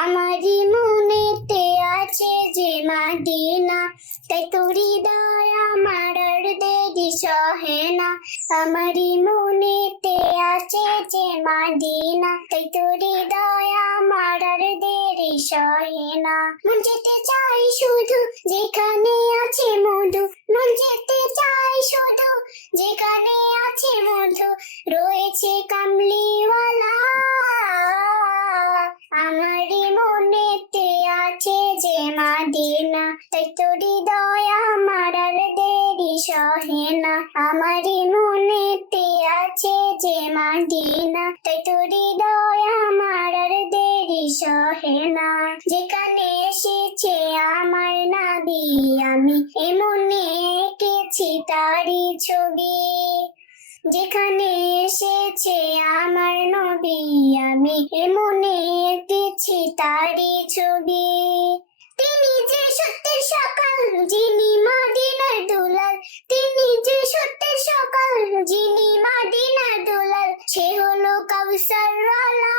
আমারই মনেতে আছে যে মাদিনা, তাই তোর হৃদয় আমার আর দেরি সহে না। আমারই মনেতে আছে যে মাদিনা, তাই তোর হৃদয় আমার আর দেরি সহে না। মন যেতে চাই শুধু যেখানে আছে মধু, মন যেতে চাই শুধু যেখানে আছে মধু, রয়েছে কামলিওয়ালা। আমারই মনেতে আছে যে মাদিনা, তাই তোর হৃদয় আমার আর দেরি সহে না। আমারই মনেতে আছে যে মাদিনা, তাই তোর হৃদয় আমার আর দেরি সহে না। যেখানে এসেছে আমার নবী, আমি এমনে এঁকেছি তারই ছবি। যেখানে এসেছে আমার নবী, আমি এমনে এঁকেছি তারই ছবি। তিনি যে সত্যের সকাল, যিনি মদিনার দুলাল, তিনি যে সত্যের সকাল, যিনি মদিনার দুলাল, সে হলো কাউসারওয়ালা।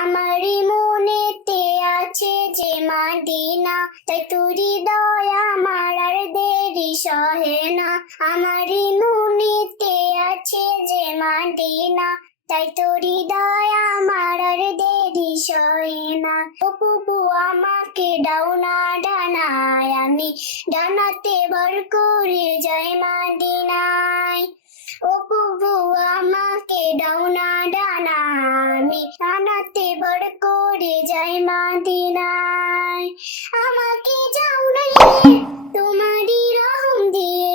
আমারই মনেতে আছে যে মাদিনা, তাই তোর হৃদয় আমার আর দেরি সহে না। আমারই মনেতে আছে যে মাদিনা, তাই তোর হৃদয় আমার আর দেরি সহে না। ও প্রভু আমাকে দাও না ডানায়, আমি ডানাতে ভর করে যাই মাদিনায়। ও প্রভু আমাকে দাও না ডানা, আমি ডানাতে ভর করে যাই মাদিনায়। আমাকে যাও না নিয়ে তোমারই রহম দিয়ে,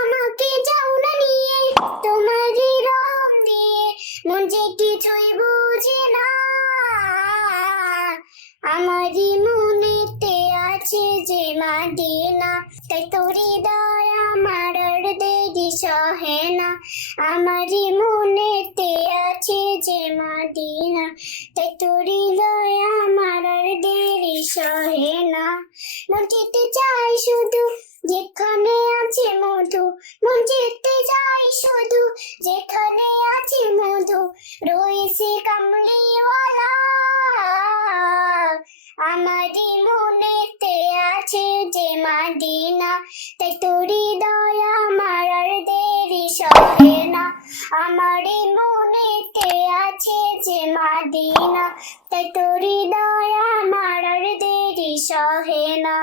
আমাকে যাও না নিয়ে তোমারই রহম দিয়ে, মন যে কিছুই বুঝে না। আমারই মনেতে আছে যে মাদিনা, তাই তোর হৃদয় আমার আর দেরি সহে না। আমারই মনেতে আছে যে মাদিনা, তাই তোর হৃদয় আমার আর দেরি সহে না। মন যেতে চাই শুধু যেখানে আছে মধু, মন যেতে চাই শুধু যেখানে আছে মধু, রয়েছে কামলিওয়ালা। আমারই মনেতে আছে যে মাদিনা, তাই তোর হৃদয় আমার আর দেরি সহে না। আমারই মনেতে আছে যে মাদিনা, তাই তোর হৃদয় আমার আর দেরি সহে না।